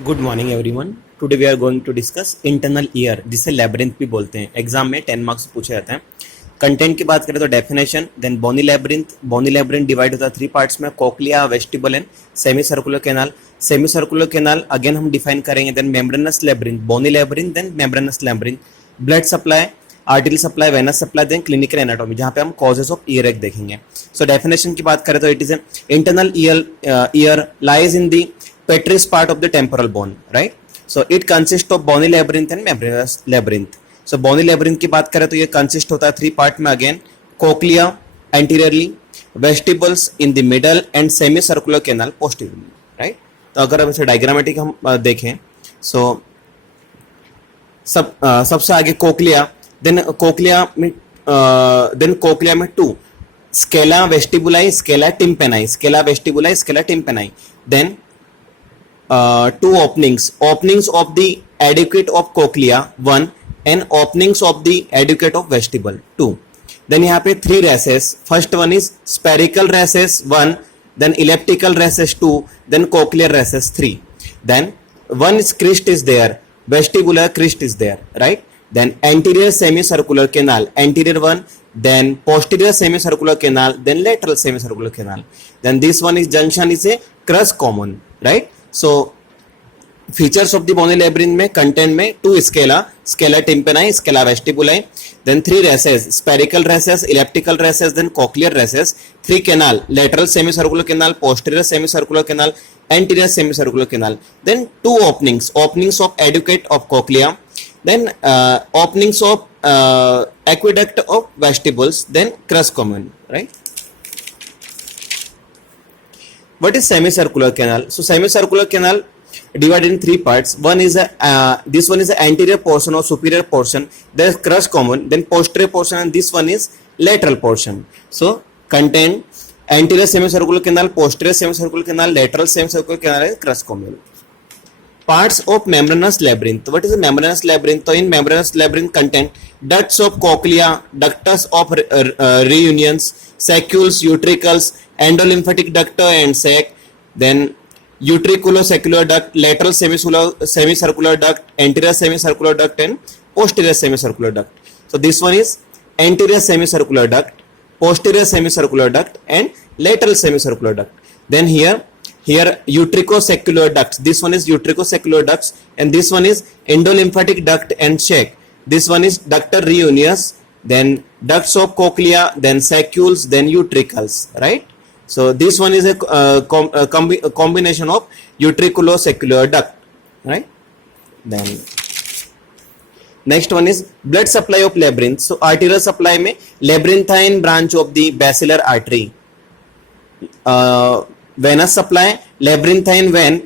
Good morning everyone. Today we are going to discuss internal ear, जिसे labyrinth भी बोलते हैं। एग्जाम में 10 मार्क्स पूछे जाते हैं। कंटेंट की बात करें तो definition, then bony labyrinth. Bony labyrinth divide होता है 3 पार्ट्स में, cochlea, vestibule and semi circular canal. Semi circular canal again हम डिफाइन करेंगे। Then membranous labyrinth, bony labyrinth, then membranous labyrinth. Blood supply, artery supply, venous supply, then clinical anatomy, जहां पे हम causes of year एक देखेंगे। So definition की बात करें तो it is an internal ear lies in the petrous part of the temporal bone, right? So it consists of bony labyrinth and membranous labyrinth. So bony labyrinth की बात करें तो ये consist होता है 3 पार्ट में again, cochlea anteriorly, vestibules in the middle and semicircular canal posteriorly, right? तो अगर अब इसे डायग्रामेटिक हम देखें, so सबसे आगे कोक्लिया, देन कोक्लिया में 2 scala vestibuli, scala tympani, scala vestibuli, scala tympani, then 2 openings of the adequate of cochlea 1 and openings of the adequate of vestibule 2. Then यहाँ पे 3 races. First one is spherical races 1, then elliptical races 2, then cochlear races 3. Then one is crest is there, vestibular crest is there, right? Then anterior semicircular canal, anterior one, then posterior semicircular canal, then lateral semicircular canal. Then this one is junction is a crus common, right? So features of the bony labyrinth में content में 2 scala, scala tympani, scala vestibuli, then 3 races, spherical races, elliptical races, then cochlear races, 3 canal, lateral semicircular canal, posterior semicircular canal, anterior semicircular canal, then 2 openings of adequate of cochlea, then openings of aqueduct of vestibules, then crus common, right? What is semicircular canal? So semicircular canal divided in 3 parts. One is this one is the anterior portion or superior portion. There is crus common, then posterior portion, and this one is lateral portion. So contain anterior semicircular canal, posterior semicircular canal, lateral semicircular canal, and crus common. Parts of membranous labyrinth. What is a membranous labyrinth? So in membranous labyrinth content ducts of cochlea, ductus of reunions, saccules, utricles, endolymphatic duct and sac, then utriculosecular duct, lateral semicircular duct, anterior semicircular duct, and posterior semicircular duct. So this one is anterior semicircular duct, posterior semicircular duct, and lateral semicircular duct. Then here utricosecular ducts. This one is utricosecular ducts, and this one is endolymphatic duct and sac. This one is ductal reunions, then ducts of cochlea, then saccules, then utricles, right? So this one is a combination of utriculosecular duct, right? Then next one is blood supply of labyrinth. So arterial supply में labyrinthine branch of the basilar artery. Venous supply, labyrinthine vein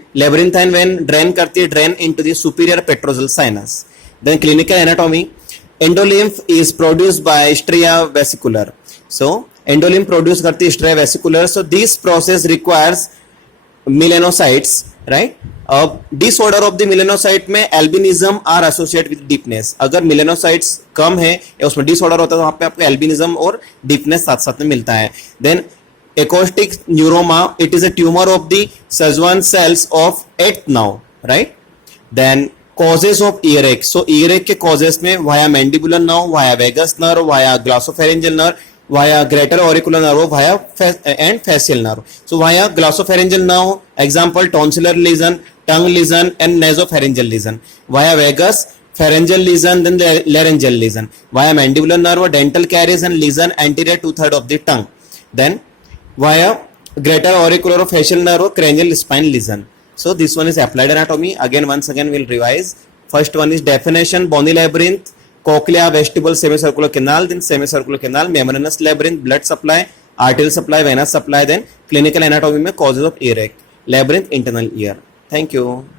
drain करती है, drain into the superior petrosal sinus. Then clinical anatomy, endolymph is produced by stria vesicular. So endolymph produce करती है stria vesicular. So this process requires melanocytes, right? Disorder of the melanocyte में albinism are associated with deafness. अगर melanocytes कम है या उसमें disorder होता है तो वहाँ पे आपको albinism और deafness साथ साथ में मिलता है. Then acoustic neuroma, it is a tumor of the Schwann cells of 8th nerve, right? Then causes of earache. So earache के causes में via mandibular nerve, via vagus nerve, via glossopharyngeal nerve, via greater auricular nerve, via and facial nerve. So via glossopharyngeal nerve, example tonsillar lesion, tongue lesion, and nasopharyngeal lesion. Via vagus, pharyngeal lesion, then the laryngeal lesion. Via mandibular nerve, dental caries and lesion anterior 2/3 of the tongue. Then via greater auricular or facial nerve, cranial spine lesion. So this one is applied anatomy. Again, once again we'll revise. First one is definition, bony labyrinth, cochlea, vestibule, semicircular canal, then semicircular canal, membranous labyrinth, blood supply, arterial supply, venous supply, then clinical anatomy में causes of earache, labyrinth, internal ear. Thank you.